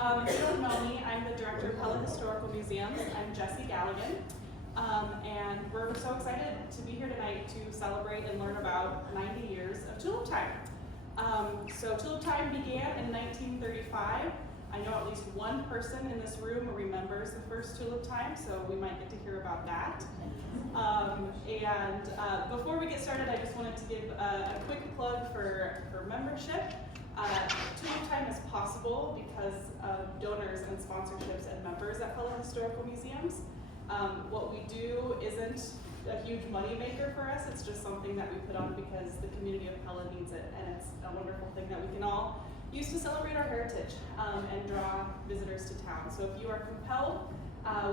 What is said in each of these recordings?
If you don't know me, I'm the director of Pella Historical Museums. I'm Jessie Galligan. And we're so excited to be here tonight to celebrate and learn about 90 years of Tulip Time. So Tulip Time began in 1935. I know at least one person in this room remembers the first Tulip Time, so we might get to hear about that. Before we get started, I just wanted to give a quick plug for membership. Tulip Time is possible because of donors and sponsorships and members at Pella Historical Museums. What we do isn't a huge money maker for us, it's just something that we put on because the community of Pella needs it, and it's a wonderful thing that we can all use to celebrate our heritage and draw visitors to town. So if you are compelled,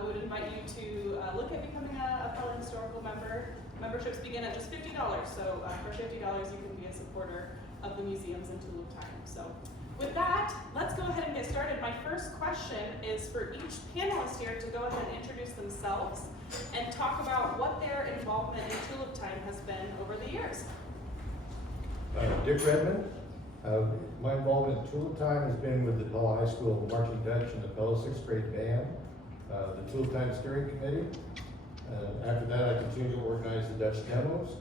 we would invite you to look at becoming a Pella Historical member. Memberships begin at just $50, so for $50 you can be a supporter of the museums in Tulip Time. So with that, let's go ahead and get started. My first question is for each panelist here to go ahead and introduce themselves and talk about what their involvement in Tulip Time has been over the years. Dick Redman. My involvement in Tulip Time has been with the Pella High School Marching Dutch and the Pella 6th grade band, the Tulip Time Steering Committee. After that, I continue to organize the Dutch demos.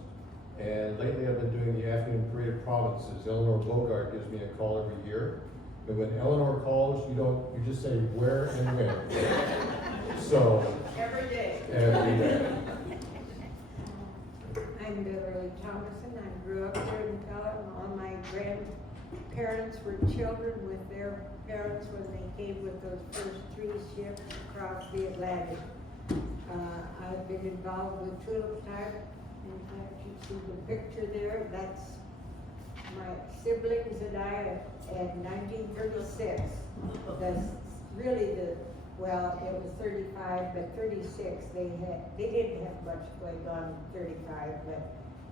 And lately I've been doing the afternoon parade of provinces. Eleanor Bogart gives me a call every year. But when Eleanor calls, you just say where and when. So Every day. Every day. I'm Beverly Thomason. I grew up here in Pella. All my grandparents were children with their parents when they came with those first 3 ships across the Atlantic. I've been involved with Tulip Time. In fact, you see the picture there. That's my siblings and I at 1936. That's really well, it was 35, but 36, they didn't have much going on in 35, but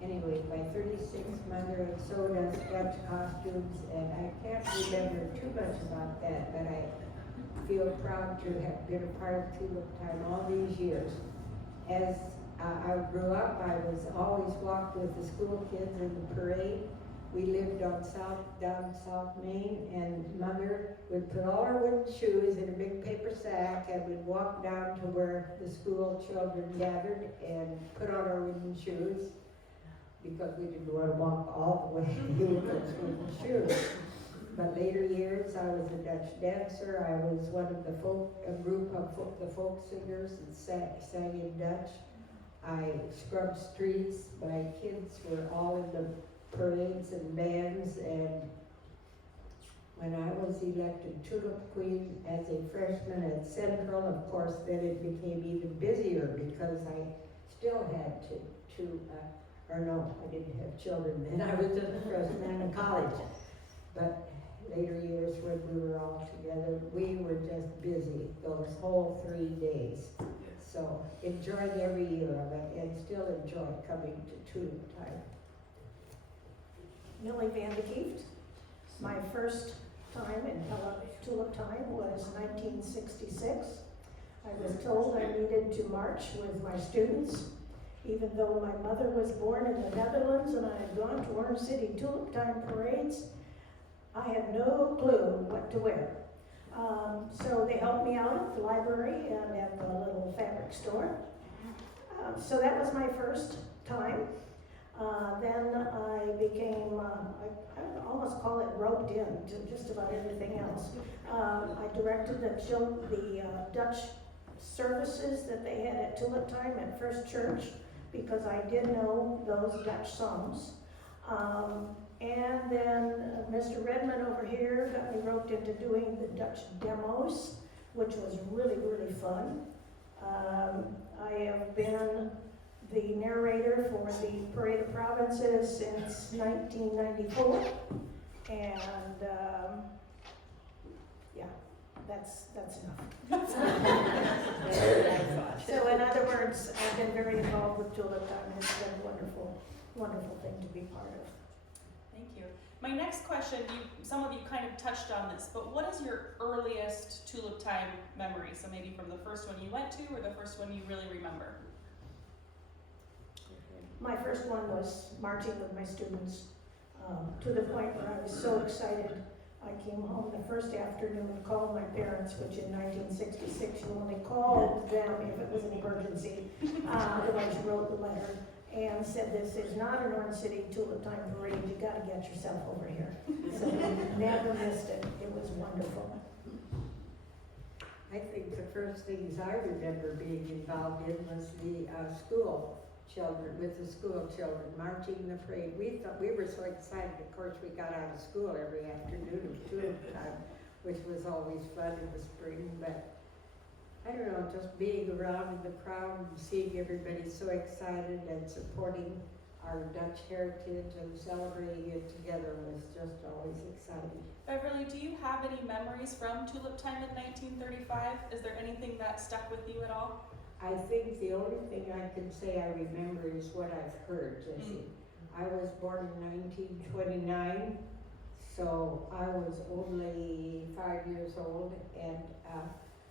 anyway, by 36, Mother had sewed us Dutch costumes, and I can't remember too much about that, but I feel proud to have been a part of Tulip Time all these years. As I grew up, I was always walked with the school kids in the parade. We lived down South Main, and Mother would put all our wooden shoes in a big paper sack, and we'd walk down to where the school children gathered and put on our wooden shoes because we didn't want to walk all the way with those wooden shoes. But later years, I was a Dutch dancer. I was one of a group of the folk singers that sang in Dutch. I scrubbed streets. My kids were all in the parades and bands, and when I was elected Tulip Queen as a freshman at Central, of course, then it became even busier because I still had I didn't have children then. I was just a freshman in college. But later years when we were all together, we were just busy those whole 3 days. So enjoyed every year of it and still enjoy coming to Tulip Time. Milly Vande Kieft. My first time in Tulip Time was 1966. I was told I needed to march with my students, even though my mother was born in the Netherlands and I had gone to Orange City Tulip Time parades. I had no clue what to wear. So they helped me out at the library and at the little fabric store. So that was my first time. Then I became, I would almost call it roped in to just about everything else. I directed the Dutch services that they had at Tulip Time at First Church because I did know those Dutch songs. And then Mr. Redman over here got me roped into doing the Dutch demos, which was really, really fun. I have been the narrator for the Parade of Provinces since 1994, and yeah, that's enough. So in other words, I've been very involved with Tulip Time. It's been a wonderful, wonderful thing to be part of. Thank you. My next question, some of you kind of touched on this, but what is your earliest Tulip Time memory? So maybe from the first one you went to or the first one you really remember? My first one was marching with my students to the point where I was so excited I came home the first afternoon and called my parents, which in 1966, you only called them if it was an emergency. Otherwise, you wrote the letter and said, this is not an Orange City Tulip Time parade, you gotta get yourself over here. So we never missed it. It was wonderful. I think the first things I remember being involved in was the school children, with the school children, marching the parade. We were so excited. Of course, we got out of school every afternoon of Tulip Time, which was always fun in the spring. But I don't know, just being around in the crowd and seeing everybody so excited and supporting our Dutch heritage and celebrating it together was just always exciting. Beverly, do you have any memories from Tulip Time in 1935? Is there anything that stuck with you at all? I think the only thing I can say I remember is what I've heard, Jessie. I was born in 1929, so I was only 5 years old, and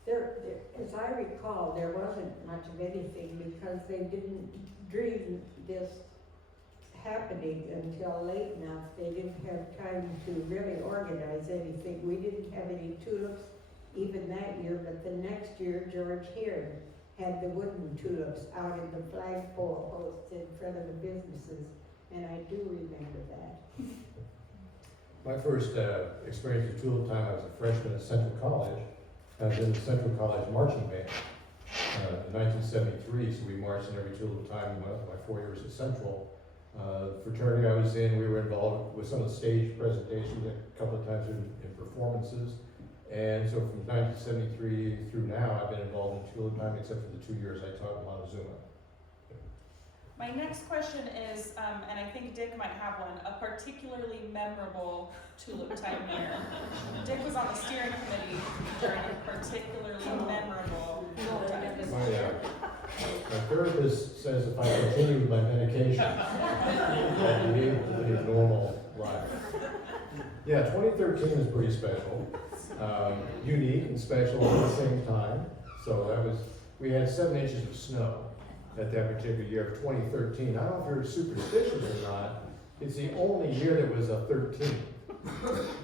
there, as I recall, there wasn't much of anything because they didn't dream this happening until late enough. They didn't have time to really organize anything. We didn't have any tulips even that year, but the next year, George Hearn had the wooden tulips out in the flagpole posts in front of the businesses, and I do remember that. My first experience with Tulip Time, I was a freshman at Central College. I was in the Central College marching band in 1973, so we marched in every Tulip Time my 4 years at Central. Fraternity I was in, we were involved with some of the stage presentations, a couple of times in performances. And so from 1973 through now, I've been involved in Tulip Time, except for the 2 years I taught in Montezuma. My next question is, and I think Dick might have one, a particularly memorable Tulip Time year. Dick was on the steering committee during a particularly memorable Tulip Time. My therapist says if I continue with my medication, I'll be able to live a normal life. Yeah, 2013 was pretty special. Unique and special at the same time. So we had 7 inches of snow at that particular year of 2013. I don't know if you're superstitious or not. It's the only year that was a 13.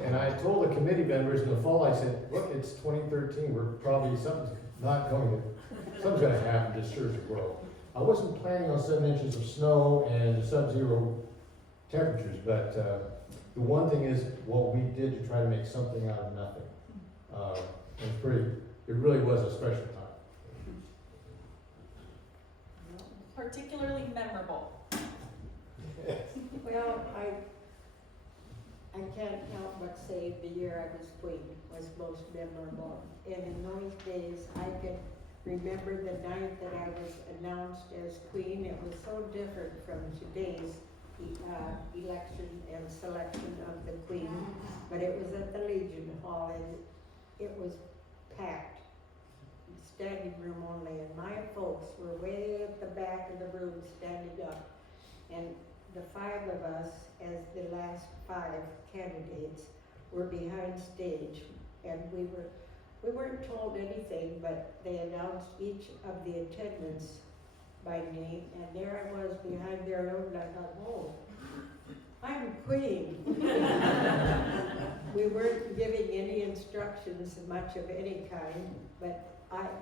And I told the committee members in the fall, I said, look, it's 2013. Something's going to happen, just sure as the world. I wasn't planning on 7 inches of snow and sub-zero temperatures, but the one thing is what we did to try to make something out of nothing. It really was a special time. Particularly memorable. Well, I can't help but say the year I was queen was most memorable. And in those days, I can remember the night that I was announced as queen. It was so different from today's election and selection of the queen. But it was at the Legion Hall, and it was packed, standing room only, and my folks were way at the back of the room standing up, and the 5 of us, as the last 5 candidates, were behind stage, and we weren't told anything, but they announced each of the attendants by name, and there I was behind their room, and I thought, oh, I'm queen. We weren't giving any instructions much of any kind, but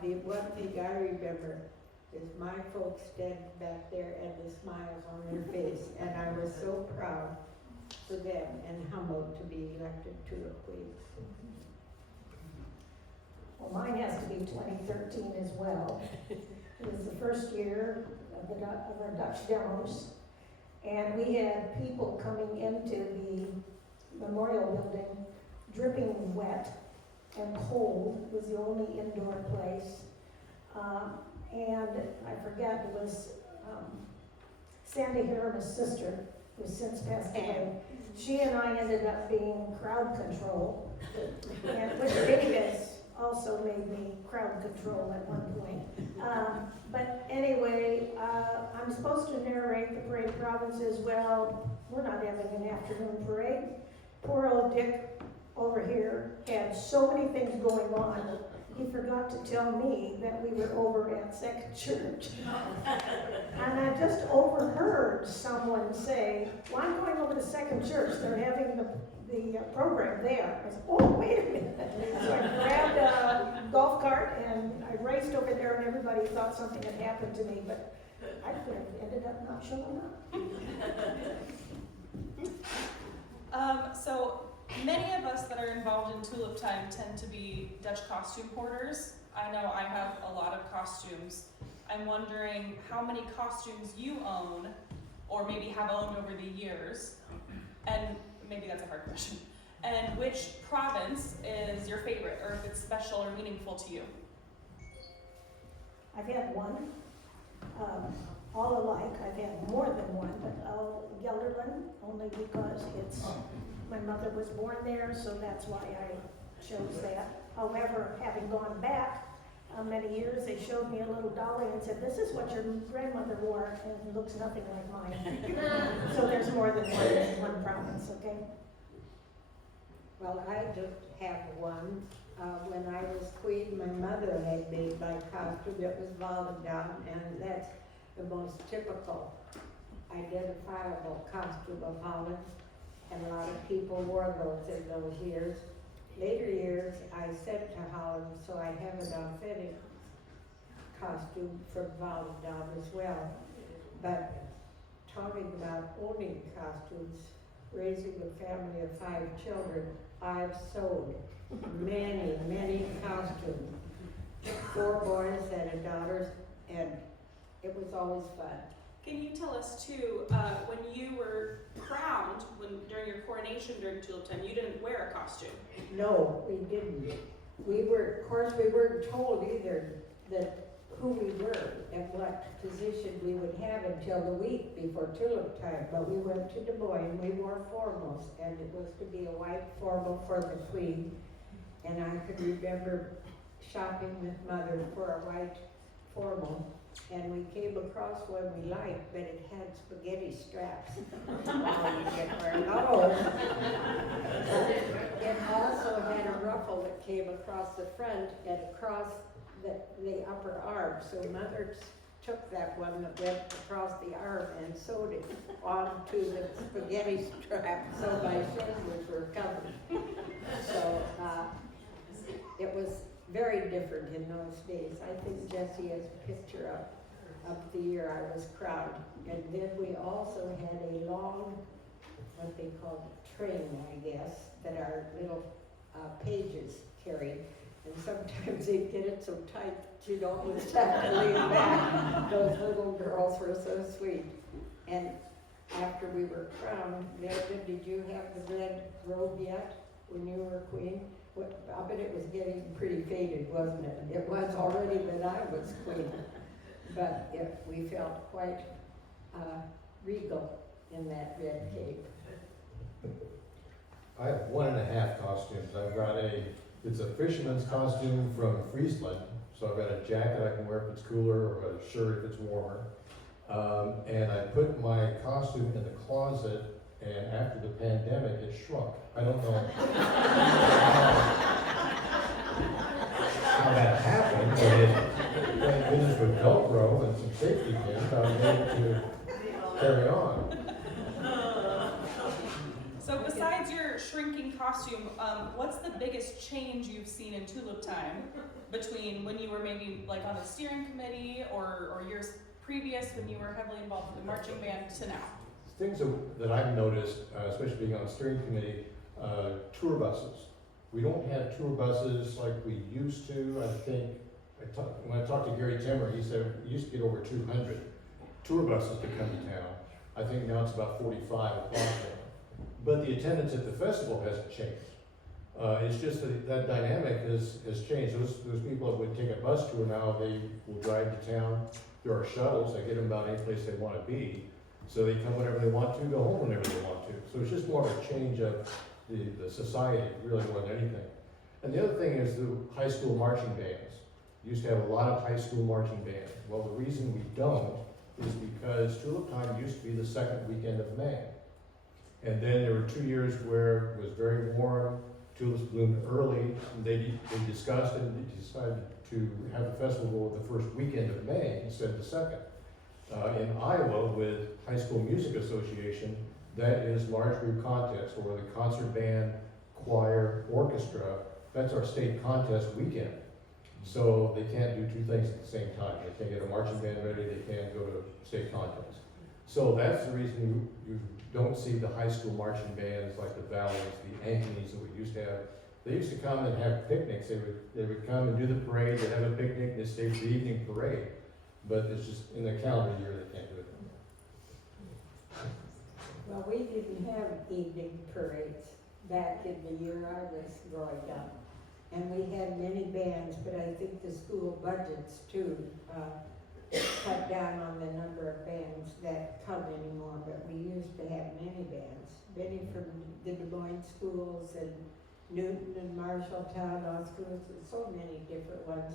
the one thing I remember is my folks standing back there and the smiles on their face, and I was so proud for them and humbled to be elected to the queen. Well, mine has to be 2013 as well. It was the first year of our Dutch demos, and we had people coming into the memorial building dripping wet and cold. It was the only indoor place. And I forget, it was Sandy Harriman's sister, who's since passed away. She and I ended up being crowd control, and which Davis also made me crowd control at one point. But anyway, I'm supposed to narrate the parade provinces. Well, we're not having an afternoon parade. Poor old Dick over here had so many things going on he forgot to tell me that we were over at Second Church. And I just overheard someone say, well, I'm going over to Second Church, they're having the program there. I said, oh, wait a minute. So I grabbed a golf cart and I raced over there, and everybody thought something had happened to me, but I could have ended up not showing up. So many of us that are involved in Tulip Time tend to be Dutch costume hoarders. I know I have a lot of costumes. I'm wondering how many costumes you own, or maybe have owned over the years, and maybe that's a hard question, and which province is your favorite, or if it's special or meaningful to you. I've had one, all alike. I've had more than one, but Gelderland, only because my mother was born there, so that's why I chose that. However, having gone back many years, they showed me a little dolly and said, this is what your grandmother wore, and it looks nothing like mine. So there's more than one province, okay? Well, I just have one. When I was queen, my mother had made my costume. It was volleyed down, and that's the most typical, identifiable costume of Holland. And a lot of people wore those in those years. Later years, I sent to Holland, so I have an authentic costume from volleyed down as well. But talking about owning costumes, raising a family of 5 children, I've sewed many, many costumes. 4 boys and a daughter, and it was always fun. Can you tell us too, when you were crowned, during your coronation during Tulip Time, you didn't wear a costume? No, we didn't. Of course, we weren't told either that who we were and what position we would have until the week before Tulip Time. But we went to Des Moines, we wore formals, and it was to be a white formal for the Queen. And I could remember shopping with Mother for a white formal, and we came across one we liked, but it had spaghetti straps. It also had a ruffle that came across the front and across the upper arm. So Mother took that one that went across the arm and sewed it onto the spaghetti strap so my shoulders were covered. So it was very different in those days. I think Jessie has a picture of the year I was crowned. And then we also had a long, what they called train, I guess, that our little pages carried. And sometimes they'd get it so tight that you'd almost have to lean back. Those little girls were so sweet. And after we were crowned, Linda, did you have the red robe yet when you were queen? I bet it was getting pretty faded, wasn't it? It was already when I was queen. But we felt quite regal in that red cape. I have 1.5 costumes. I've got it's a fisherman's costume from Friesland. So I've got a jacket I can wear if it's cooler, or a shirt if it's warmer. And I put my costume in the closet, and after the pandemic, it shrunk. I don't know how that happened, but it finished with Velcro and some safety pins. I was able to carry on. So besides your shrinking costume, what's the biggest change you've seen in Tulip Time between when you were maybe like on the steering committee or years previous when you were heavily involved in the marching band to now? Things that I've noticed, especially being on the steering committee, tour buses. We don't have tour buses like we used to. I think, when I talked to Gary Timmer, he said we used to get over 200 tour buses to come to town. I think now it's about 45 across town. But the attendance at the festival hasn't changed. It's just that dynamic has changed. Those people that would take a bus tour now, they will drive to town. There are shuttles that get them about any place they want to be. So they come whenever they want to, go home whenever they want to. So it's just more of a change of the society, really more than anything. And the other thing is the high school marching bands. We used to have a lot of high school marching bands. Well, the reason we don't is because Tulip Time used to be the second weekend of May. And then there were 2 years where it was very warm, tulips bloomed early. They discussed and they decided to have the festival the first weekend of May instead of the second. In Iowa, with High School Music Association, that is large group contest, or the concert band, choir, orchestra, that's our state contest weekend. So they can't do two things at the same time. They can't get a marching band ready, they can't go to state contest. So that's the reason you don't see the high school marching bands like the Valleys, the Ankeny's that we used to have. They used to come and have picnics. They would come and do the parade, they'd have a picnic, they'd stay for the evening parade. But it's just in the calendar year they can't do it. Well, we didn't have evening parades back in the year I was growing up. And we had many bands, but I think the school budgets too, cut down on the number of bands that come anymore, but we used to have many bands. Many from the Des Moines schools and Newton and Marshalltown, all schools, and so many different ones.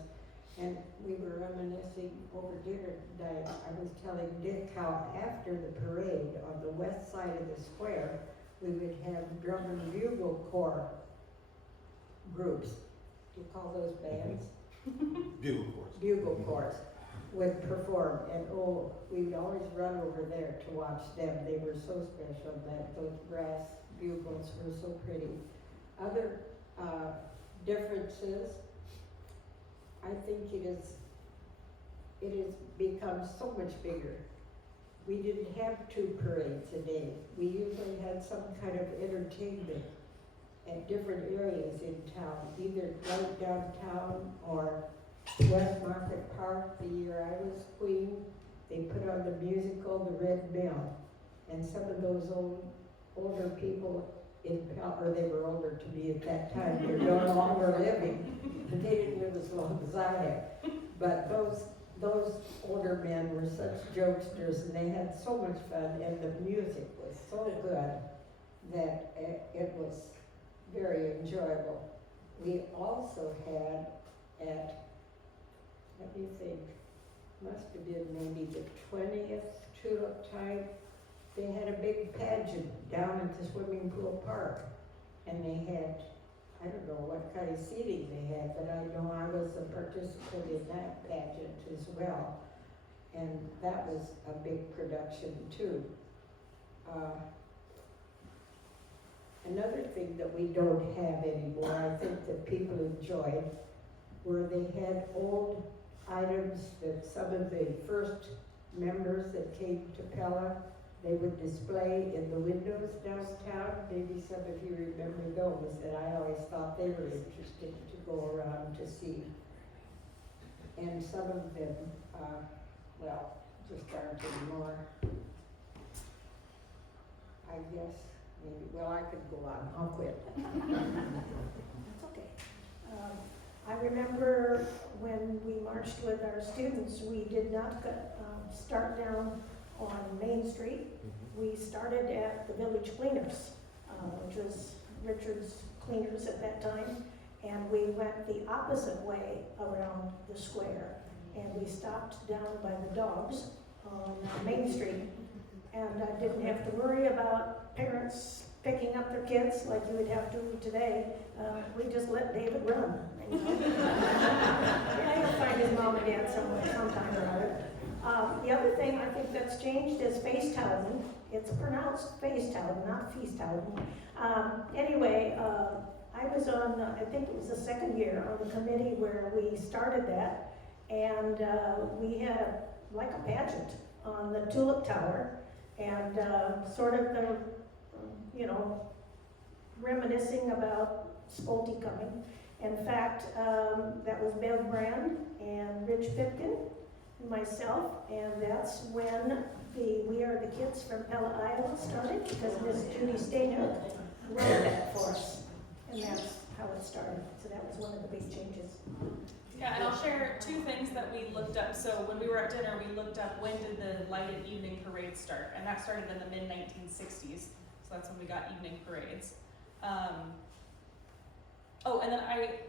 And we were reminiscing over dinner tonight. I was telling Dick how after the parade on the west side of the square, we would have drum and bugle corps groups. Do you call those bands? Bugle corps. Bugle corps would perform, and oh, we would always run over there to watch them. They were so special. That those brass bugles were so pretty. Other differences, I think it has become so much bigger. We didn't have 2 parades a day. We usually had some kind of entertainment at different areas in town, either right downtown or West Market Park. The year I was queen, they put on the musical, The Red Mill, and some of those older people in Pella, or they were older to me at that time, they're no longer living, but they didn't live as long as I have. But those older men were such jokesters, and they had so much fun, and the music was so good that it was very enjoyable. We also had let me think, must have been maybe the 20th Tulip Time, they had a big pageant down at the swimming pool park. And they had, I don't know what kind of seating they had, but I know I was a participant in that pageant as well. And that was a big production too. Another thing that we don't have anymore, I think that people enjoyed, were they had old items that some of the first members that came to Pella, they would display in the windows downtown. Maybe some of you remember those, and I always thought they were interesting to go around to see. And some of them, well, just aren't anymore. I guess, maybe, well, I could go on, I'll quit. That's okay. I remember when we marched with our students, we did not start down on Main Street. We started at the Village Cleaners, which was Richard's Cleaners at that time, and we went the opposite way around the square, and we stopped down by the dogs on Main Street, and I didn't have to worry about parents picking up their kids like you would have to today. We just let David run. You know? Yeah, he'll find his mom and dad sometime or other. The other thing I think that's changed is Facetowden. It's pronounced Facetowden, not Feastowden. Anyway, I was on, I think it was the second year on the committee where we started that, and we had like a pageant on the Tulip Tower, and sort of the, you know, reminiscing about Spulte coming. In fact, that was Bev Brand and Rich Pipkin and myself, and that's when the We Are the Kids from Pella, Iowa started, because Miss Judy Steinhook wrote that for us, and that's how it started. So that was one of the big changes. Yeah, and I'll share 2 things that we looked up. So when we were at dinner, we looked up when did the lighted evening parade start, and that started in the mid-1960s. So that's when we got evening parades. Oh, and then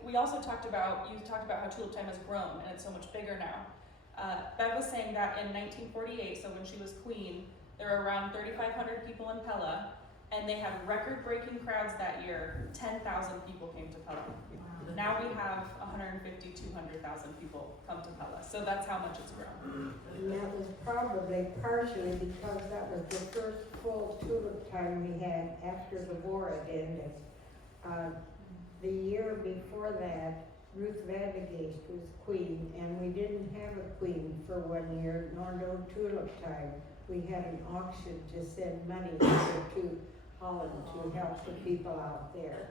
we also talked about, you talked about how Tulip Time has grown and it's so much bigger now. Bev was saying that in 1948, so when she was queen, there were around 3,500 people in Pella, and they had record-breaking crowds that year. 10,000 people came to Pella. Now we have 150, 200,000 people come to Pella. So that's how much it's grown. And that was probably partially because that was the first full Tulip Time we had after the war had ended. The year before that, Ruth Vande Kieft was queen, and we didn't have a queen for 1 year, nor no Tulip Time. We had an auction to send money to Holland to help the people out there.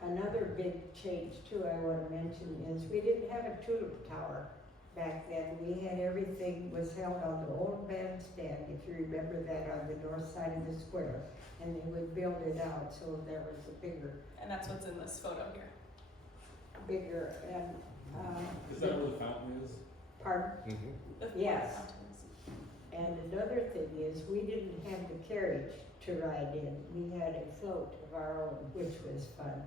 Another big change too I want to mention is we didn't have a tulip tower back then. We had everything was held on the old bandstand, if you remember that, on the north side of the square. And they would build it out so there was a bigger, And that's what's in this photo here. and, Is that where the fountain is? pardon? The Yes. fountain is- And another thing is, we didn't have the carriage to ride in. We had a float of our own, which was fun.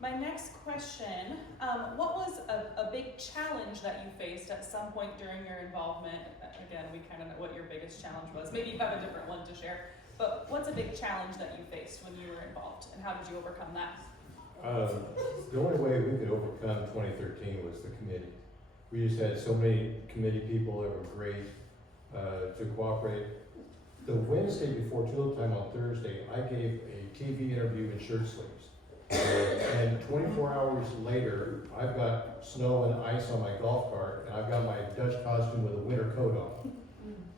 My next question, what was a big challenge that you faced at some point during your involvement? Again, we kind of know what your biggest challenge was. Maybe you have a different one to share, but what's a big challenge that you faced when you were involved, and how did you overcome that? The only way we could overcome 2013 was the committee. We just had so many committee people that were great to cooperate. The Wednesday before Tulip Time on Thursday, I gave a TV interview in shirt sleeves. And 24 hours later, I've got snow and ice on my golf cart, and I've got my Dutch costume with a winter coat on.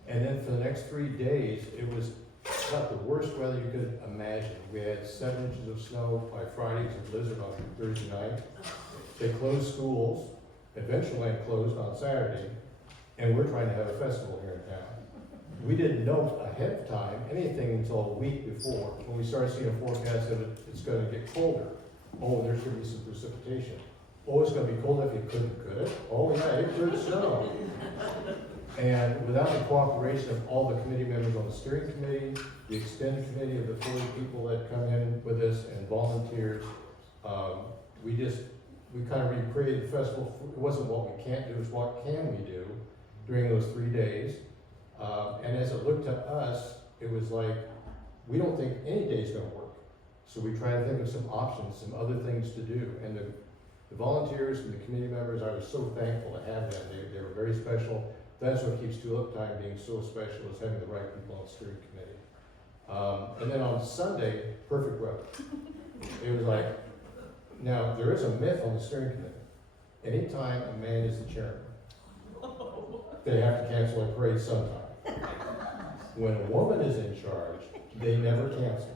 And then for the next 3 days, it was about the worst weather you could imagine. We had 7 inches of snow by Friday, it was a blizzard on Thursday night. They closed schools, Adventureland closed on Saturday, and we're trying to have a festival here in town. We didn't know ahead of time anything until a week before, when we started seeing a forecast that it's gonna get colder. Oh, there should be some precipitation. Oh, it's gonna be cold if it couldn't, could it? Oh, yeah, it could snow. And without the cooperation of all the committee members on the steering committee, the extended committee of the 40 people that come in with us and volunteers, we kind of recreated the festival. It wasn't what we can't do, it's what can we do during those 3 days. And as it looked to us, it was like, we don't think any day's gonna work. So we try to think of some options, some other things to do. And the volunteers and the committee members, I was so thankful to have them. They were very special. That's what keeps Tulip Time being so special, is having the right people on the steering committee. And then on Sunday, perfect weather. It was like, now there is a myth on the steering committee. Anytime a man is the chairman, they have to cancel a parade sometime. When a woman is in charge, they never cancel.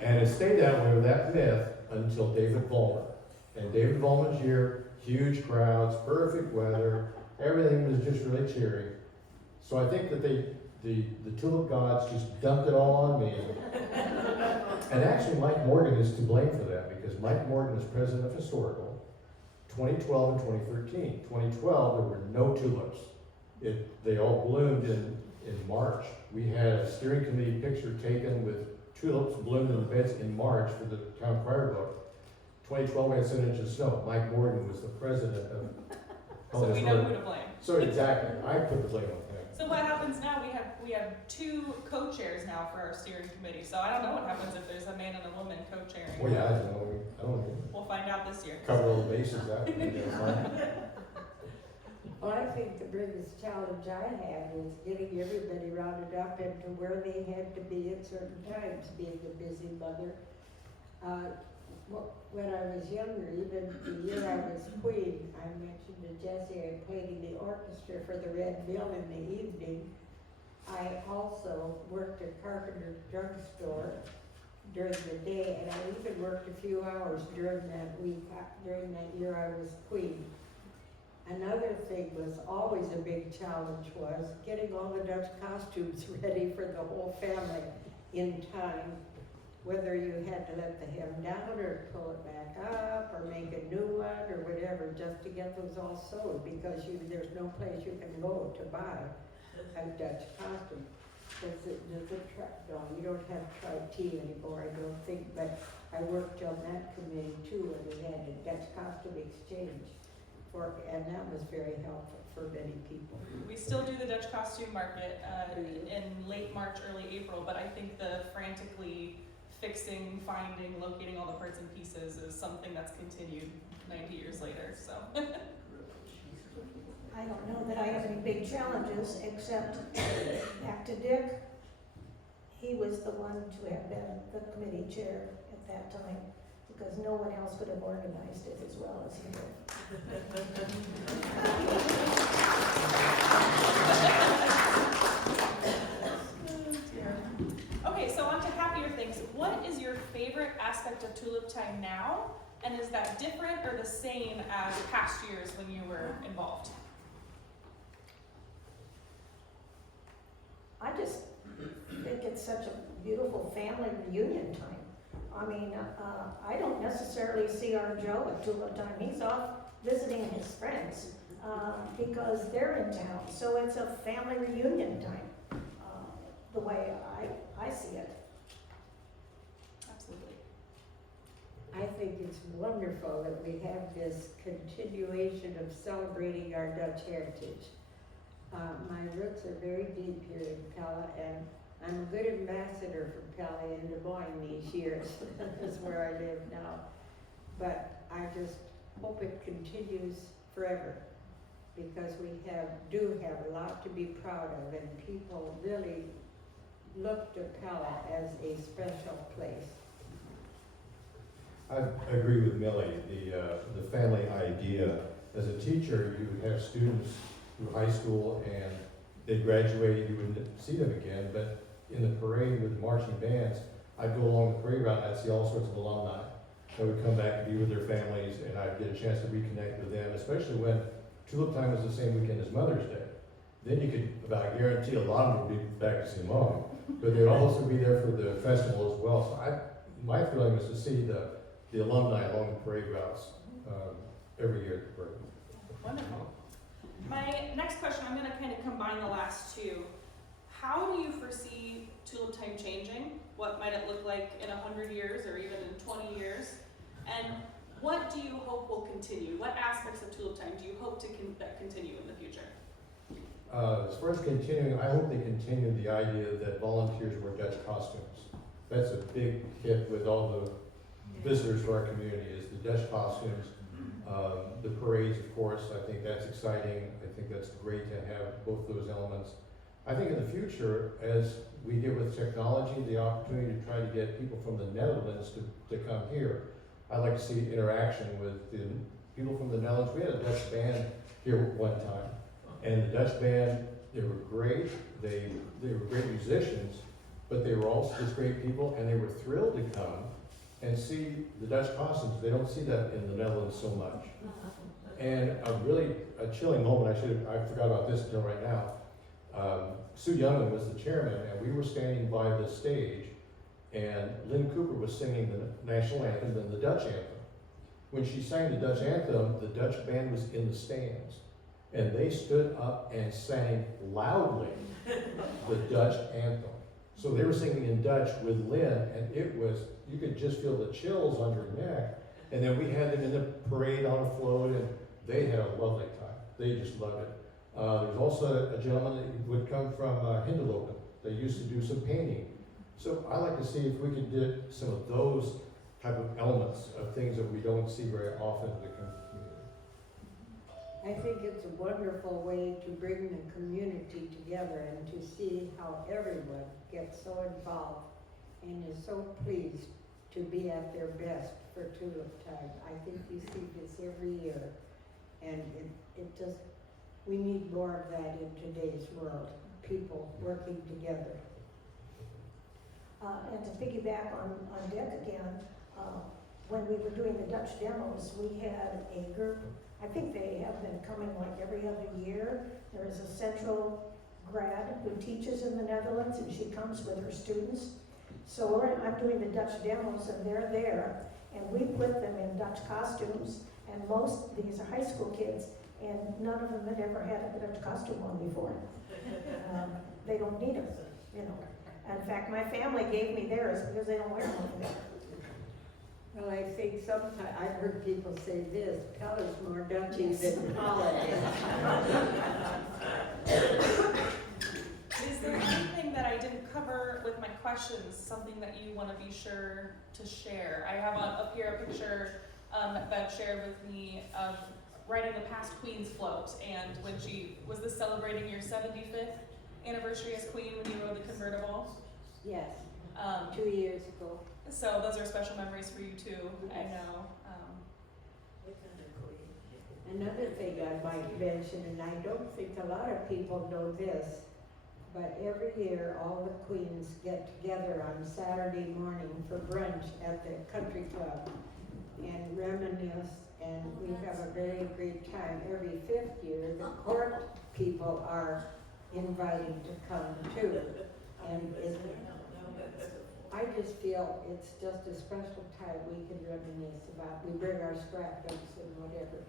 And it stayed that way with that myth until David Vollmer. And David Vollmer's year, huge crowds, perfect weather, everything was just really cheery. So I think that the tulip gods just dumped it all on me. And actually Mike Morgan is to blame for that, because Mike Morgan is president of Historical, 2012 and 2013. 2012, there were no tulips. They all bloomed in March. We had a steering committee picture taken with tulips bloomed in the beds in March for the town crier book. 2012, we had 7 inches of snow. Mike Morgan was the president of. So we know who to blame. So exactly, I put the blame on him. So what happens now, we have 2 co-chairs now for our steering committee, so I don't know what happens if there's a man and a woman co-chairing. Well, yeah, I don't know. We'll find out this year. Cover all the bases out. Well, I think the biggest challenge I had was getting everybody rounded up into where they had to be at certain times, being a busy mother. When I was younger, even the year I was queen, I mentioned to Jesse I played in the orchestra for the Red Mill in the evening. I also worked at Carpenter's drugstore during the day, and I even worked a few hours during that week, during that year I was queen. Another thing was always a big challenge was getting all the Dutch costumes ready for the whole family in time. Whether you had to let the hem down or pull it back up or make a new one or whatever, just to get those all sewed, because there's no place you can go to buy a Dutch costume. No, you don't have tri-T anymore, I don't think, but I worked on that committee too, and we had a Dutch costume exchange. And that was very helpful for many people. We still do the Dutch costume market in late April, but I think the frantically fixing, finding, locating all the parts and pieces is something that's continued 90 years later, so. I don't know that I have any big challenges, except back to Dick. He was the one to have been the committee chair at that time, because no one else could have organized it as well as he did. Okay, so on to happier things. What is your favorite aspect of Tulip Time now? And is that different or the same as past years when you were involved? I just think it's such a beautiful family reunion time. I mean, I don't necessarily see our Joe at Tulip Time. He's off visiting his friends because they're in town. So it's a family reunion time, the way I see it. Absolutely. I think it's wonderful that we have this continuation of celebrating our Dutch heritage. My roots are very deep here in Pella, and I'm a good ambassador for Pella in Des Moines these years. That's where I live now. But I just hope it continues forever, because we do have a lot to be proud of, and people really look to Pella as a special place. I agree with Milly. The family idea. As a teacher, you would have students through high school, and they graduate, you wouldn't see them again, but in the parade with marching bands, I'd go along the parade route, I'd see all sorts of alumni that would come back and be with their families, and I'd get a chance to reconnect with them, especially when Tulip Time was the same weekend as Mother's Day. Then you could about guarantee a lot of them would be back to see Mom, but they'd also be there for the festival as well. So my feeling was to see the alumni along the parade routes every year at the parade. Wonderful. My next question, I'm going to kind of combine the last two. How do you foresee Tulip Time changing? What might it look like in 100 years or even in 20 years? And what do you hope will continue? What aspects of Tulip Time do you hope to that continue in the future? As far as continuing, I hope they continue the idea that volunteers wear Dutch costumes. That's a big hit with all the visitors to our community, is the Dutch costumes. The parades, of course, I think that's exciting. I think that's great to have both those elements. I think in the future, as we get with technology, the opportunity to try to get people from the Netherlands to come here, I'd like to see interaction with the people from the Netherlands. We had a Dutch band here one time, and the Dutch band, they were great. They were great musicians, but they were also just great people, and they were thrilled to come and see the Dutch costumes. They don't see that in the Netherlands so much. And a chilling moment, I forgot about this until right now. Sue Youngman was the chairman, and we were standing by the stage, and Lynn Cooper was singing the national anthem and the Dutch anthem. When she sang the Dutch anthem, the Dutch band was in the stands, and they stood up and sang loudly the Dutch anthem. So they were singing in Dutch with Lynn, and you could just feel the chills on your neck. And then we had them in the parade on a float, and they had a lovely time. They just loved it. There's also a gentleman that would come from Hinderlopen. They used to do some painting. So I like to see if we could get some of those type of elements of things that we don't see very often in the community. I think it's a wonderful way to bring the community together and to see how everyone gets so involved and is so pleased to be at their best for Tulip Time. I think we see this every year, and we need more of that in today's world, people working together. And to piggyback on Dick again, when we were doing the Dutch demos, we had a group. I think they have been coming like every other year. There is a central grad who teaches in the Netherlands, and she comes with her students. So I'm doing the Dutch demos, and they're there, and we put them in Dutch costumes, and these are high school kids, and none of them had ever had a Dutch costume on before. They don't need them, you know. In fact, my family gave me theirs because they don't wear them over there. Well, I think sometimes, I've heard people say this, Pella's more Dutchy than Pella is. Is there anything that I didn't cover with my questions, something that you want to be sure to share. I have up here a picture that shared with me of riding the past Queen's float, and when she was this celebrating your 75th anniversary as Queen when you rode the convertible. Yes, Um, 2 years ago. so those are special memories for you too. I Yes. know. Another thing I might mention, and I don't think a lot of people know this, but every year all the queens get together on Saturday morning for brunch at the country club and reminisce, and we have a very great time. Every 5th year, the court people are invited to come too. And I just feel it's just a special time we can reminisce about. We bring our scrapbooks and whatever.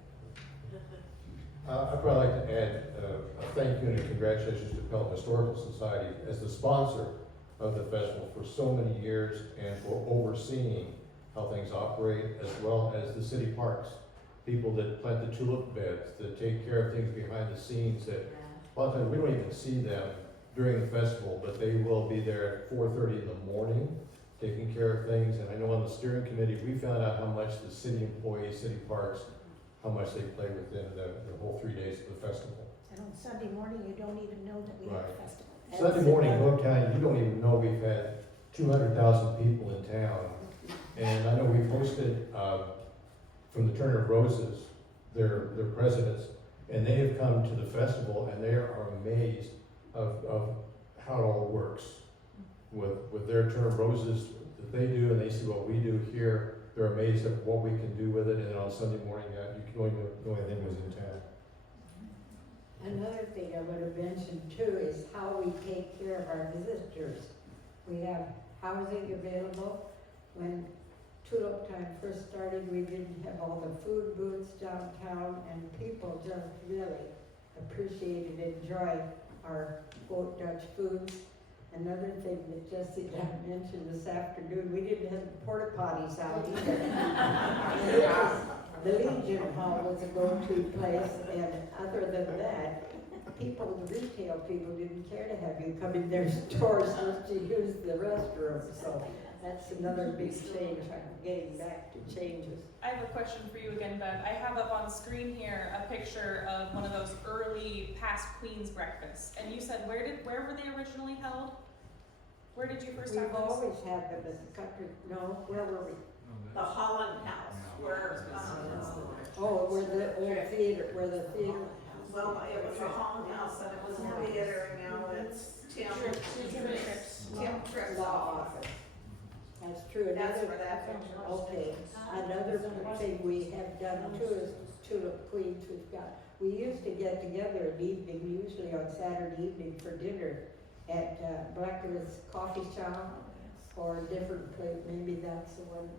I'd probably like to add a thank you and a congratulations to Pella Historical Society as the sponsor of the festival for so many years and for overseeing how things operate, as well as the city parks. People that plant the tulip beds, that take care of things behind the scenes, that a lot of times we don't even see them during the festival, but they will be there at 4:30 in the morning, taking care of things. And I know on the steering committee, we found out how much the city employees, city parks, how much they play within the whole 3 days of the festival. And on Sunday morning, you don't even know that we have a Right. festival. Sunday morning, Motown, you don't even know we've had 200,000 people in town. And I know we've hosted, from the Turner Roses, their presidents, and they have come to the festival and they are amazed of how it all works. With their Turner Roses that they do and they see what we do here, they're amazed at what we can do with it. And then on Sunday morning, you can only know anything was in town. Another thing I want to mention too is how we take care of our visitors. We have housing available. When Tulip Time first started, we didn't have all the food booths downtown, and people just really appreciated and enjoyed our Old Dutch foods. Another thing that Jesse mentioned this afternoon, we didn't have the porta potties out either. The Legion Hall was a go-to place, and other than that, people, the retail people didn't care to have you come in their stores just to use the restroom. So that's another big change. I'm getting back to changes. I have a question for you again, Bev. I have up on screen here a picture of one of those early past Queen's breakfasts, and you said where were they originally held? Where did you first have We've those? always had them at the country, no, where were we? The Holland House, where, Oh, where the old theater, well, it was a Holland House and it was a theater, and now it's Tim Tripp's law office. That's true. That's Another, where that picture was. okay, another thing we have done too is Tulip Queens. We used to get together an evening, usually on Saturday evening for dinner at Blackwood's Coffee Shop or a different place. Maybe that's the one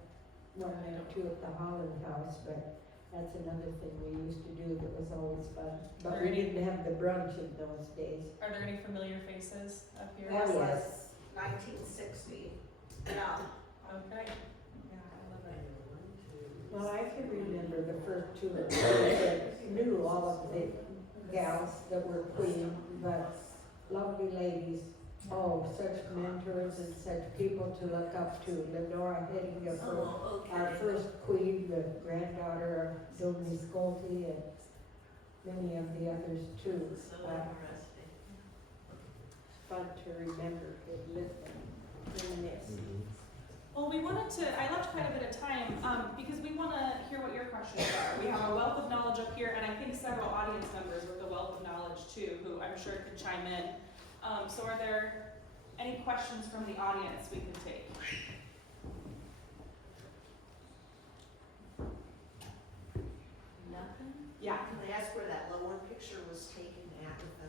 or two at the Holland House, but that's another thing we used to do that was always fun. But we didn't have the brunch in those days. Are there any familiar faces up here? Oh, That yes. was 1960, yeah. Okay. Yeah, I love it. Well, I can remember the first two that knew all of the gals that were queen, but lovely ladies. Oh, such mentors and such people to look up to. Lenora Hettinger, our first queen, the granddaughter of Dominique Scolti, and many of the others too. Fun to remember and reminisce. Well, we wanted to, I left quite a bit of time because we want to hear what your questions are. We have a wealth of knowledge up here, and I think several audience members with a wealth of knowledge too, who I'm sure could chime in. So are there any questions from the audience we could take? Nothing? Yeah. Can I ask where that lower picture was taken at with the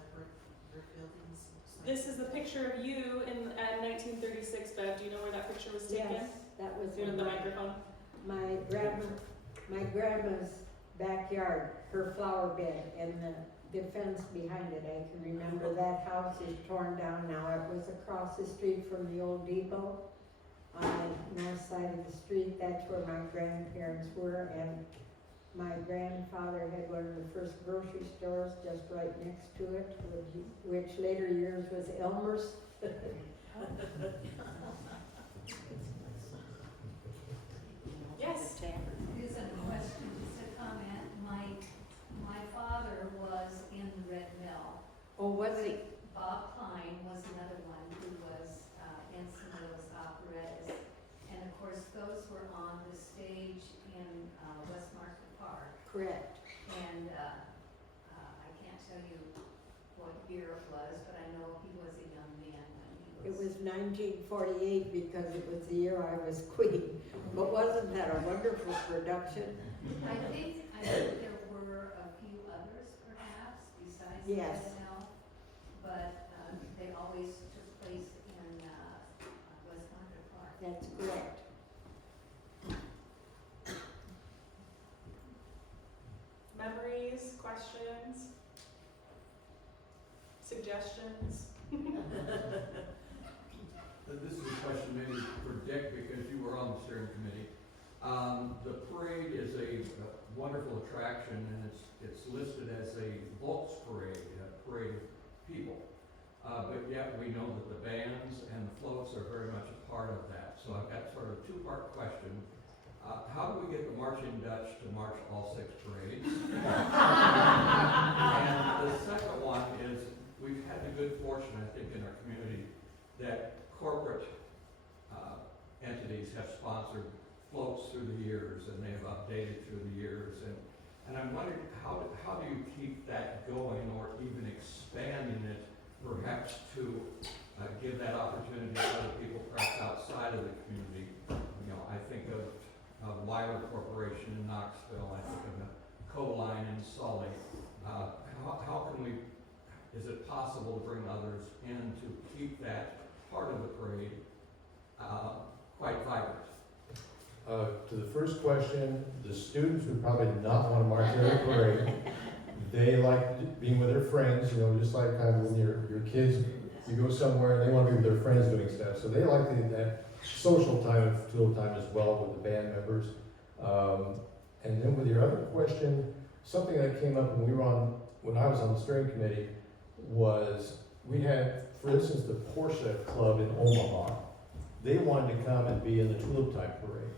brick buildings? This is the picture of you in 1936, Bev. Do you know where that picture was taken? Yes, that was Do you in know the my microphone? my grandma's backyard, her flower bed, and the fence behind it. I can remember that house is torn down now. It was across the street from the old depot on the north side of the street. That's where my grandparents were, and my grandfather had one of the first grocery stores just right next to it, which later years was Elmer's. is 1948 because it was the year I was queen. But wasn't that a wonderful production? I think there were a few others perhaps besides Yes. SNL, but they always took place in Westmont Park. That's correct. Memories, questions, suggestions? This is a question maybe for Dick, because you were on the steering committee. The parade is a wonderful attraction, and it's listed as a Volks parade, a parade of people. But yet we know that the bands and the floats are very much a part of that. So I've got sort of a two-part question. How do we get the marching Dutch to march all 6 parades? And the second one is, we've had the good fortune, I think, in our community that corporate entities have sponsored floats through the years, and they have updated through the years. And I'm wondering, how do you keep that going, or even expanding it, perhaps to give that opportunity to other people perhaps outside of the community? You know, I think of Weiler Corporation in Knoxville, I think of the Co-Line in Sully. How can we, is it possible to bring others in to keep that part of the parade quite vibrant? To the first question, the students would probably not want to march in the parade. They like being with their friends, you know, just like kind of when your kids, you go somewhere and they want to be with their friends doing stuff. So they like that social time of Tulip Time as well with the band members. And then with your other question, something that came up when I was on the steering committee was we had, for instance, the Porsche Club in Omaha. They wanted to come and be in the Tulip Time parade.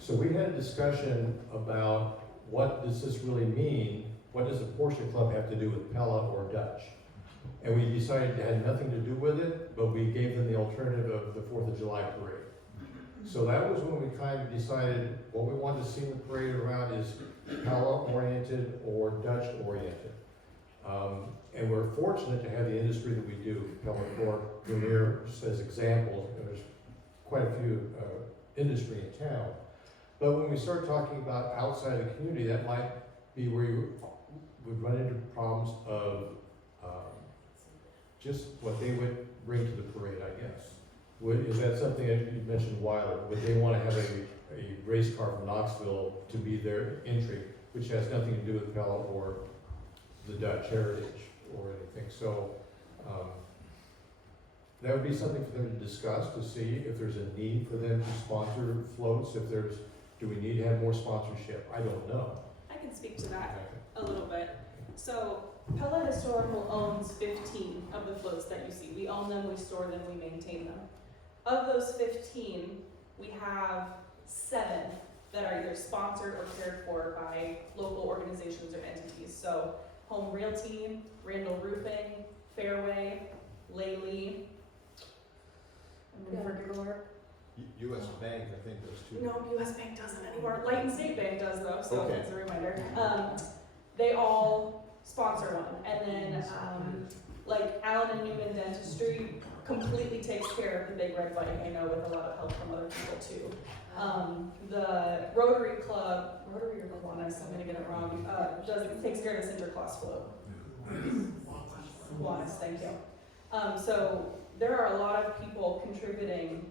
So we had a discussion about what does this really mean? What does the Porsche Club have to do with Pella or Dutch? And we decided it had nothing to do with it, but we gave them the alternative of the 4th of July parade. So that was when we kind of decided what we wanted to see in the parade around is Pella-oriented or Dutch-oriented. And we're fortunate to have the industry that we do. Pella Corp, Vermeer, just as examples, and there's quite a few industry in town. But when we start talking about outside the community, that might be where you would run into problems of just what they would bring to the parade, I guess. Is that something that you mentioned Weiler? Would they want to have a race car from Knoxville to be their entry, which has nothing to do with Pella or the Dutch heritage or anything? So that would be something for them to discuss, to see if there's a need for them to sponsor floats, do we need to have more sponsorship? I don't know. I can speak to that a little bit. So Pella Historical owns 15 of the floats that you see. We own them, we store them, we maintain them. Of those 15, we have 7 that are either sponsored or cared for by local organizations or entities. So Home Realty, Randall Roofing, Fairway, Laley. U.S. Bank, I think those two. No, U.S. Bank doesn't anymore. Light and State Bank does though, so Okay. that's a reminder. They all sponsor one, and then like Allen and Newman Dentistry completely takes care of the big red bike. I know with a lot of help from other people too. The Rotary Club, Rotary or Kiwanis, I'm gonna get it wrong, takes care of the Sinterklaas float. Kiwanis, thank you. So there are a lot of people contributing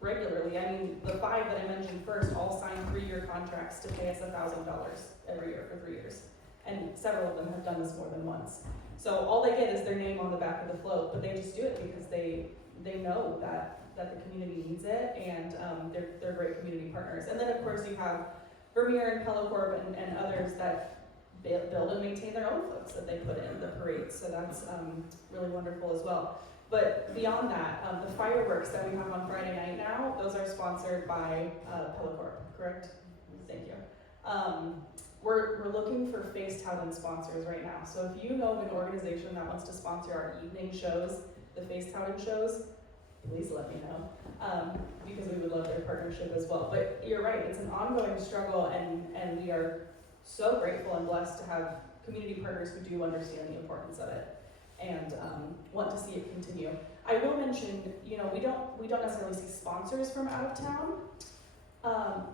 regularly. I mean, the 5 that I mentioned first all signed 3-year contracts to pay us $1,000 every year for 3 years. And several of them have done this more than once. So all they get is their name on the back of the float, but they just do it because they know that the community needs it, and they're great community partners. And then of course you have Vermeer and Pella Corp and others that build and maintain their own floats that they put in the parade. So that's really wonderful as well. But beyond that, the fireworks that we have on Friday night now, those are sponsored by Pella Corp, correct? Thank you. We're looking for face talent sponsors right now. So if you know of an organization that wants to sponsor our evening shows, the face talent shows, please let me know, because we would love their partnership as well. But you're right, it's an ongoing struggle, and we are so grateful and blessed to have community partners who do understand the importance of it and want to see it continue. I will mention mentioned, you know, we don't necessarily see sponsors from out of town,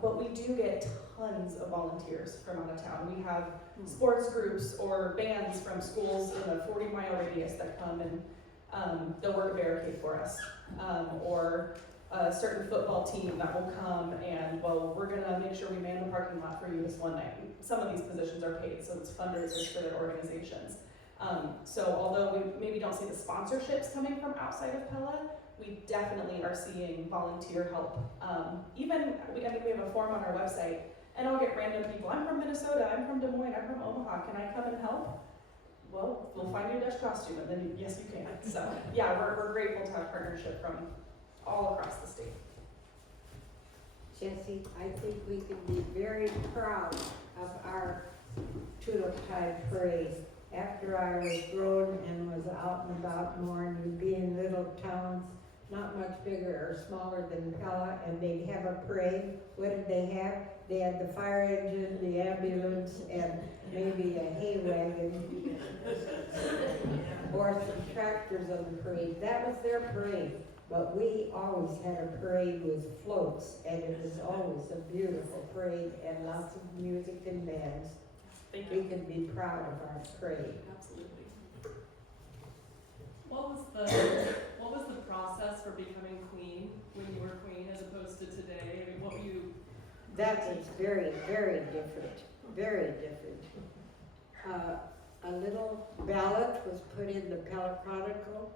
but we do get tons of volunteers from out of town. We have sports groups or bands from schools in a 40-mile radius that come and they'll work a barricade for us, or a certain football team that will come and, well, we're gonna make sure we man the parking lot for you this one night. Some of these positions are paid, so it's fundraisers for their organizations. So although we maybe don't see the sponsorships coming from outside of Pella, we definitely are seeing volunteer help. I think we have a form on our website, and I'll get random people. I'm from Minnesota, I'm from Des Moines, I'm from Omaha, can I come and help? Well, we'll find you a Dutch costume, and then yes, you can. So yeah, we're grateful to have partnership from all across the state. Jesse, I think we can be very proud of our Tulip Time parade. After I was grown and was out and about more, and you'd be in little towns, not much bigger or smaller than Pella, and they'd have a parade. What did they have? They had the fire engine, the ambulance, and maybe a hay wagon, or some tractors on the parade. That was their parade. But we always had a parade with floats, and it was always a beautiful parade and lots of music and bands. Thank We you. can be proud of our parade. Absolutely. What was the process for becoming queen when you were queen as opposed to today? I mean, what were you? That was very, very different, very different. A little ballot was put in the Pella Chronicle,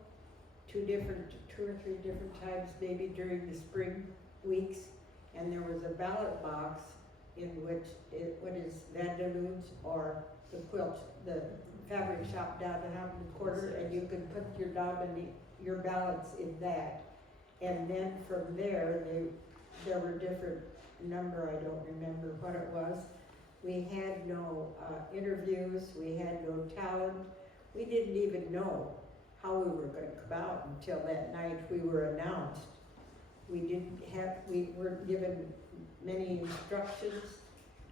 two or three different times, maybe during the spring weeks, and there was a ballot box in which what is Vanderloons or the quilt, the fabric shop down the corner, and you could put your ballots in that. And then from there, there were different number, I don't remember what it was. We had no interviews, we had no talent. We didn't even know how we were going to come out until that night we were announced. We weren't given many instructions.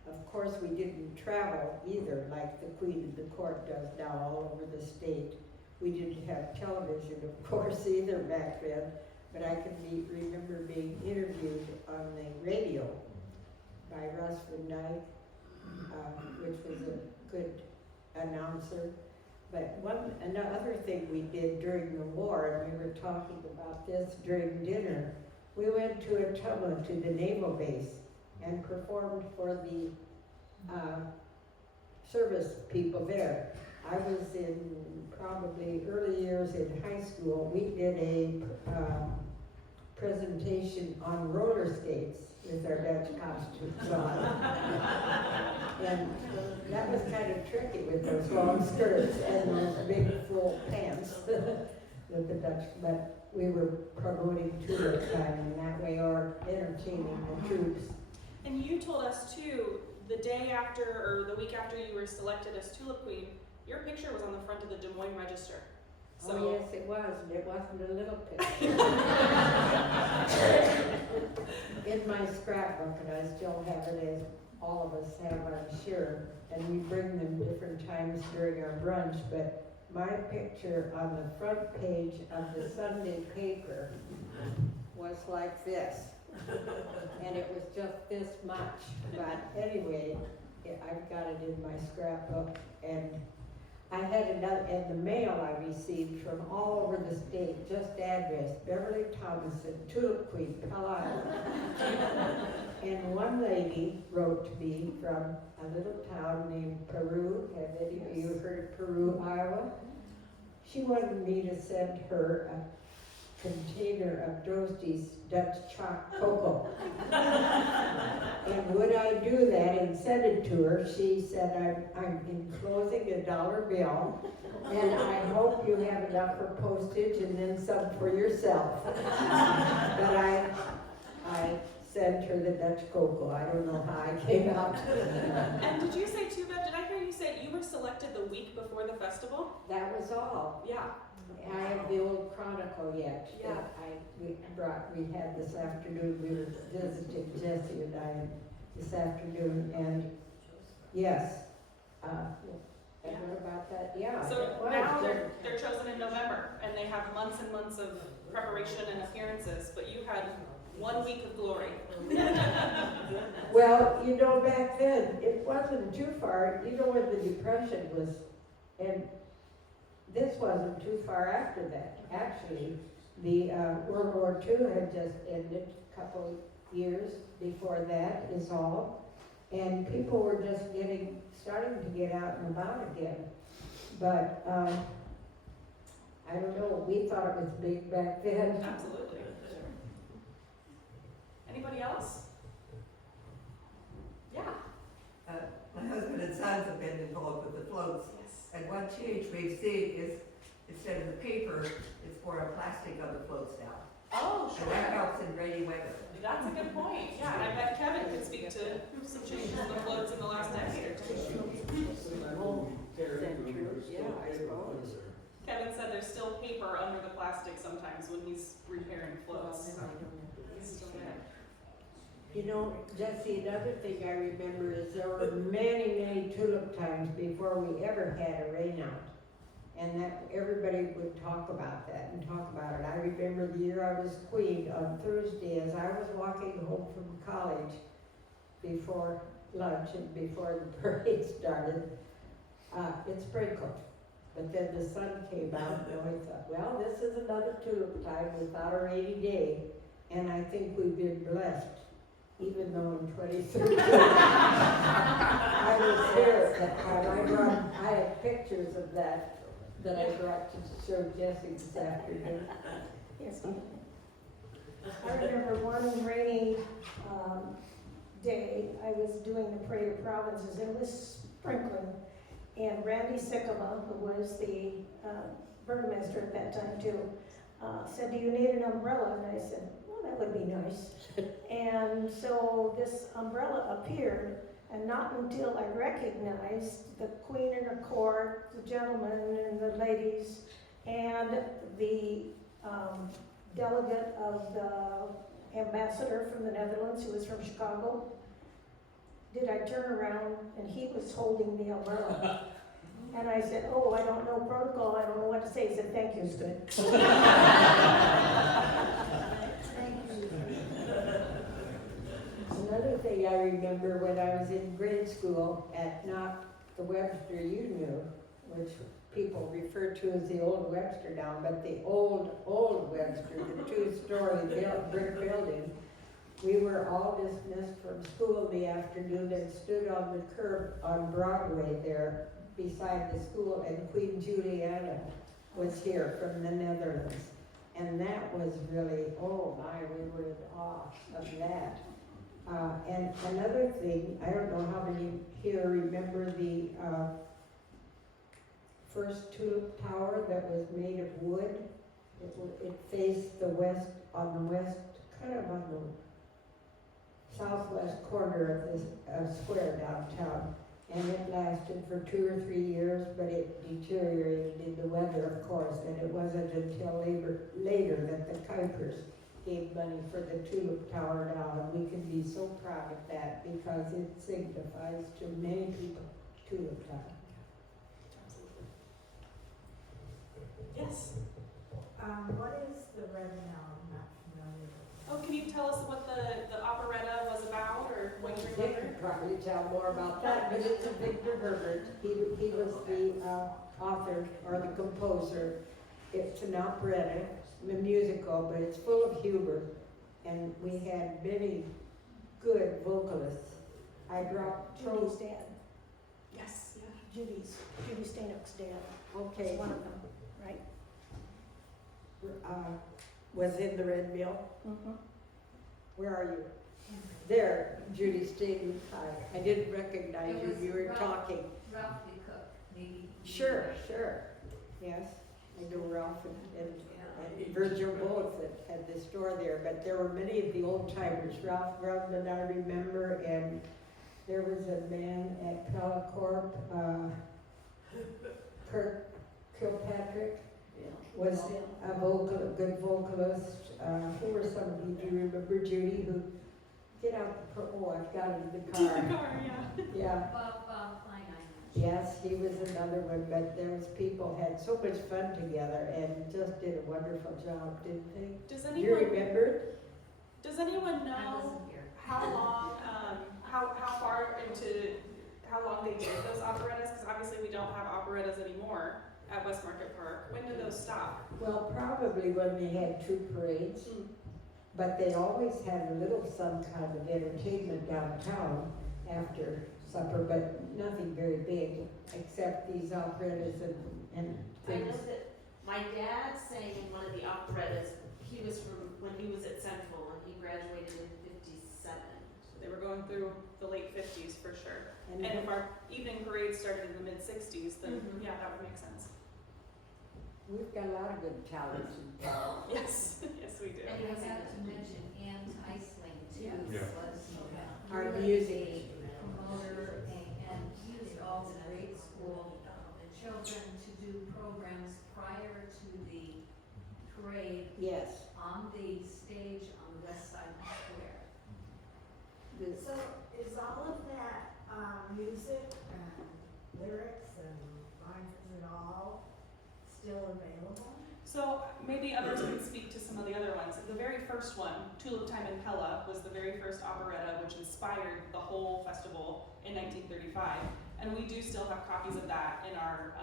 Of course, we didn't travel either, like the Queen of the Court does now all over the state. We didn't have television, of course, either back then, but I can remember being interviewed on the radio by Russ Van Dyke, which was a good announcer. But another thing we did during the war, and we were talking about this during dinner, we went to Atuma, to the naval base, and performed for the service people there. I was in probably early years in high school. We did a presentation on roller skates with our Dutch costumes on. And that was kind of tricky with those long skirts and those big full pants with the Dutch, but we were promoting Tulip Time in that way, or entertaining the troops. And you told us too, the day after or the week after you were selected as Tulip Queen, your picture was on the front of the Des Moines Register. So Oh yes, it was, and it wasn't a little picture. In my scrapbook, and I still have it, as all of us have, I'm sure, and we bring them different times during our brunch, but my picture on the front page of the Sunday paper was like this. And it was just this much, but anyway, I've got it in my scrapbook, and I had another, and the mail I received from all over the state, just address, Beverly Thomason, Tulip Queen, Pella. And one lady wrote to me from a little town named Peru. Have any of you heard of Peru, Iowa? She wanted me to send her a container of Dosty's Dutch chalk cocoa. And would I do that and send it to her? She said, I'm enclosing $1 bill, and I hope you have enough for postage and then some for yourself. But I sent her the Dutch cocoa. I don't know how I came out. And did you say too, Bev, did I hear you say you were selected the week before the festival? That was all. Yeah. I have the old chronicle yet. Yeah. That we had this afternoon. We were visiting Jesse and I this afternoon, and yes. And what about that? Yeah. So it was. now they're chosen in November, and they have months and months of preparation and appearances, but you had 1 week of glory. Well, you know, back then, it wasn't too far, you know, when the Depression was, and this wasn't too far after that. Actually, the World War II had just ended a couple years before that is all. And people were just starting to get out and about again. But, I don't know, we thought it was big back then. Absolutely. Anybody else? Yeah. My husband and sons have been involved with the floats, Yes. and one change we've seen is instead of the paper, it's more a plastic on the floats now. Oh, And that sure. helps in rainy weather. That's a good point. Yeah, and I bet Kevin could speak to some changes in the floats in the last decade or two. Yeah, I suppose. Kevin said there's still paper under the plastic sometimes when he's repairing floats. He's still there. You know, Jesse, another thing I remember is there were many, many tulip times before we ever had a rainout. And that everybody would talk about that and talk about it. I remember the year I was queen on Thursday as I was walking home from college before lunch and before the parade started, it sprinkled. But then the sun came out and I thought, well, this is another tulip time without a rainy day. And I think we've been blessed, even though in 2013, I was there at that time. I had pictures of that I brought to show Jesse this afternoon. Yes. I remember one rainy day, I was doing the Parade of Provinces, and it was sprinkling, and Randy Sickema, who was the burgomaster at that time too, said, "Do you need an umbrella?" And I said, "Well, that would be nice." And so this umbrella appeared, and not until I recognized the queen and her court, the gentlemen and the ladies, and the delegate of the ambassador from the Netherlands, who was from Chicago, did I turn around and he was holding the umbrella. And I said, "Oh, I don't know protocol, I don't know what to say." He said, "Thank you, it's good." Another thing I remember when I was in grade school at not the Webster you knew, which people refer to as the old Webster now, but the old Webster, the two-story brick building, we were all dismissed from school in the afternoon and stood on the curb on Broadway there beside the school, and Queen Juliana was here from the Netherlands. And that was really, oh my, we were in awe of that. And another thing, I don't know how many here remember the first tulip tower that was made of wood. It faced the west, on the west, kind of on the southwest corner of this square downtown. And it lasted for 2 or 3 years, but it deteriorated in the weather, of course, and it wasn't until later that the Kuipers gave money for the tulip tower now, and we can be so proud of that because it signifies to many people tulip time. Yes. What is the Windmill? I'm not familiar with. Oh, can you tell us what the operetta was about, or when you Dick remember? could probably tell more about that, but it's a Victor Herbert. He was the author or the composer. It's an operetta, a musical, but it's full of humor, and we had many good vocalists. I dropped Judy's dad, Yes. Yeah. Judy Steinhock's dad, Okay, was one of them, right? was in the Red Mill. Mm-hmm. Where are you? There, Judy Stevens. Hi. I didn't recognize It you. was You were Ralph. talking. Ralph the cook, maybe. Sure. Yes, I know Ralph and Virgil both that had the store there, but there were many of the old timers. Ralph Grumman, I remember, and there was a man at Pella Corp, Kirk Kilpatrick, was a good vocalist. Who were some of you? Do you remember Judy? Who get out the I've got it in the car. Car, yeah. Yeah. Bob Klein, Yes, he was another one, but those people had so much fun together and just did a wonderful job, didn't they? Does Do you anyone, remember? does anyone I know wasn't here. how long, how far into, how long they did those operettas? Because obviously we don't have operettas anymore at West Market Park. When did those stop? Well, probably when they had two parades, but they always had a little some kind of entertainment downtown after supper, but nothing very big, except these operettas and I know things. that my dad sang in one of the operettas, he was from, when he was at Central, and he graduated in 57. They were going through the late 50s for sure. And And if our evening parade started in the mid 60s, then yeah, that would make sense. we've got a lot of good talents in town. Yes, yes we do. And you have to mention Ann Heisling too, Yeah. was Our really music. a promoter and used all the grade school children to do programs prior to the parade Yes. on the stage on the west side of the square. This- So is all of that, music and lyrics and lines and all still available? So maybe others can speak to some of the other ones. The very first one, Tulip Time in Pella, was the very first operetta which inspired the whole festival in 1935. And we do still have copies of that in our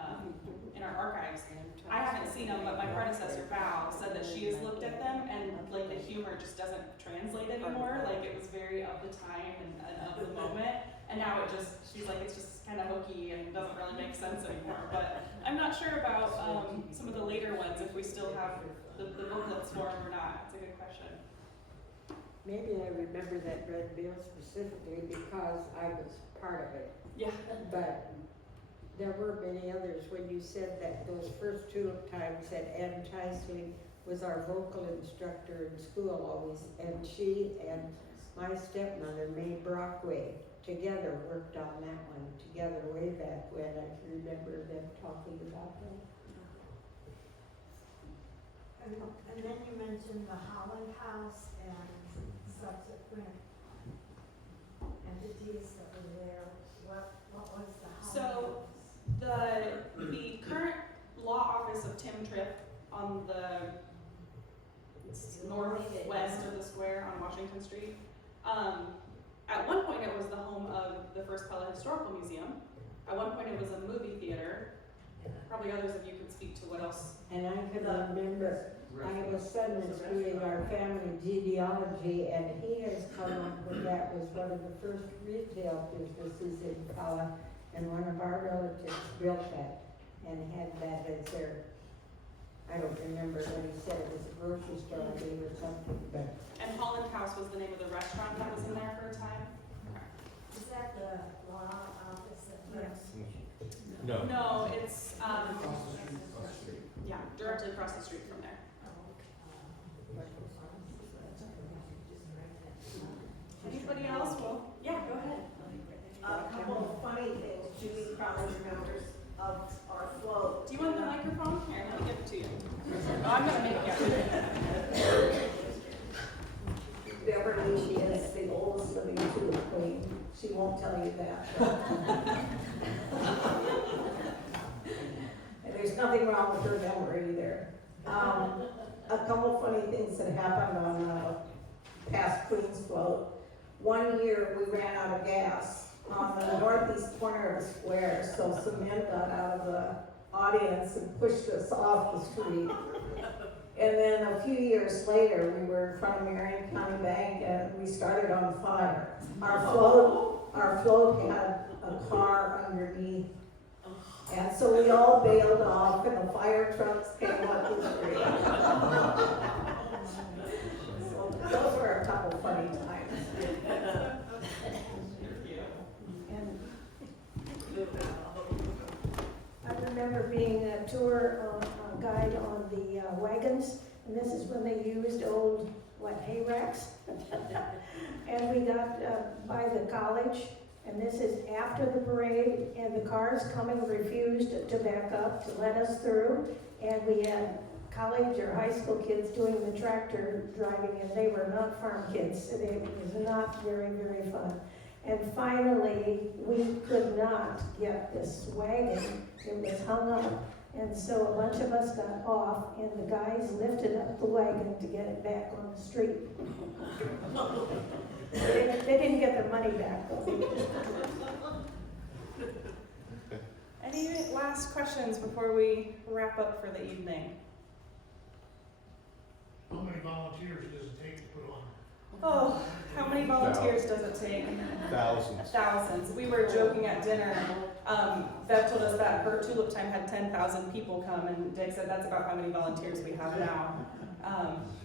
archives. I haven't seen them, but my predecessor Val said that she has looked at them and like the humor just doesn't translate anymore. Like it was very of the time and of the moment. And now she's like, it's just kind of hokey and doesn't really make sense anymore. But I'm not sure about some of the later ones, if we still have the booklets for them or not. It's a good question. Maybe I remember that Red Bill specifically because I was part of it. Yeah. But there were many others. When you said that those first Tulip Times, that Ann Heisling was our vocal instructor in school always, and she and my stepmother, Mae Brockway, together worked on that one together way back when. I remember them talking about that. And then you mentioned the Holland House and subsequent entities that were there. What was the Holland So, House? the current law office of Tim Tripp on the northwest of the square on Washington Street. At one point it was the home of the first Pella Historical Museum. At one point it was a movie theater. Probably others of you could speak to what else. And I can remember, I have a son that's doing our family genealogy, and he has come up with that was one of the first retail businesses in Pella, and one of our relatives built that and had that as their, I don't remember what he said, it was a grocery store, I believe, or something, but And Holland House was the name of the restaurant that was in there for a time. Is that the law office of? No. No, it's yeah, directly across the street from there. Anybody else? Well, yeah, go ahead. A couple of funny things Judy probably remembers of our float. Do you want the microphone? Here, let me give it to you. Oh, I'm gonna make it. Beverly, she is the oldest living Tulip Queen. She won't tell you that. And there's nothing wrong with her memory either. A couple funny things that happened on past Queen's Float. One year we ran out of gas on the northeast corner of the square, so some men got out of the audience and pushed us off the street. And then a few years later, we were in front of Marion County Bank and we started on fire. Our float had a car underneath. And so we all bailed off and the fire trucks came up the street. So those were a couple funny times. And I remember being a tour guide on the wagons, and this is when they used old, hay racks? And we got by the college, and this is after the parade, and the cars coming refused to back up to let us through, and we had college or high school kids doing the tractor driving, and they were not farm kids. It was not very, very fun. And finally, we could not get this wagon. It was hung up. And so a bunch of us got off, and the guys lifted up the wagon to get it back on the street. They didn't get their money back, though. Any last questions before we wrap up for the evening? How many volunteers does it take to put on? Oh, how many volunteers does it take? Thousands. Thousands. We were joking at dinner. Bev told us that her Tulip Time had 10,000 people come, and Dick said that's about how many volunteers we have now.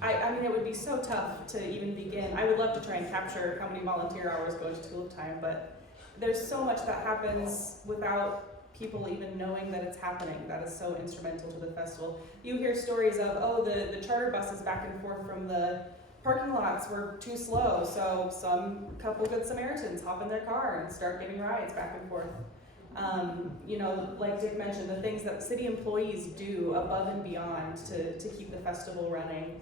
I mean, it would be so tough to even begin. I would love to try and capture how many volunteer hours go to Tulip Time, but there's so much that happens without people even knowing that it's happening. That is so instrumental to the festival. You hear stories of, oh, the charter buses back and forth from the parking lots were too slow, so some couple good Samaritans hop in their car and start giving rides back and forth. You know, like Dick mentioned, the things that city employees do above and beyond to keep the festival running.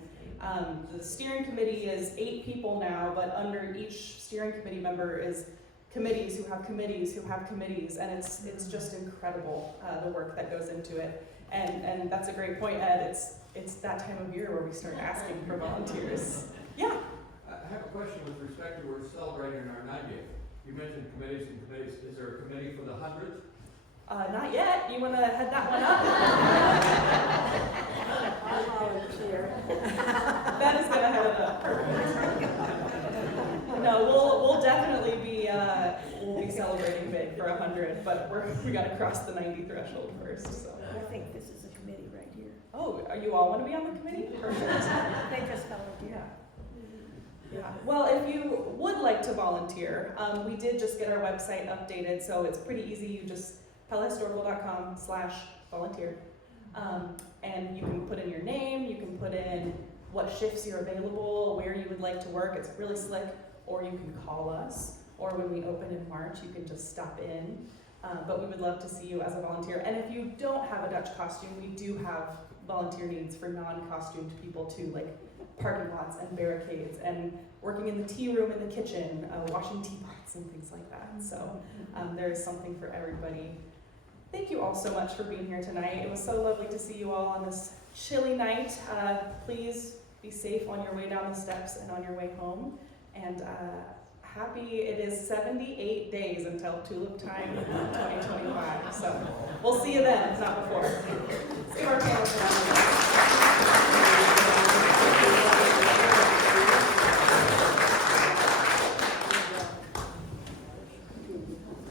The steering committee is 8 people now, but under each steering committee member is committees who have committees who have committees, and it's just incredible, the work that goes into it. And that's a great point, Ed. It's that time of year where we start asking for volunteers. Yeah. I have a question with respect to we're celebrating our 90th. You mentioned committees and committees. Is there a committee for the 100th? Not yet. You want to head that one up? I'll volunteer. That is going to head it up. No, we'll definitely be we'll be celebrating big for 100, but we got to cross the 90 threshold first. So. I think this is a committee right here. Oh, you all want to be on the committee? Perfect. They just volunteer. Yeah. Well, if you would like to volunteer, we did just get our website updated, so it's pretty easy. You just pellahistorical.com/volunteer, and you can put in your name. You can put in what shifts you're available, where you would like to work. It's really slick. Or you can call us, or when we open in March, you can just stop in. But we would love to see you as a volunteer. And if you don't have a Dutch costume, we do have volunteer needs for non-costumed people too, like parking lots and barricades, and working in the tea room in the kitchen, washing teapots and things like that. So there is something for everybody. Thank you all so much for being here tonight. It was so lovely to see you all on this chilly night. Please be safe on your way down the steps and on your way home. And it is 78 days until Tulip Time 2025. So we'll see you then, if not before. Let's give our panel a round of applause.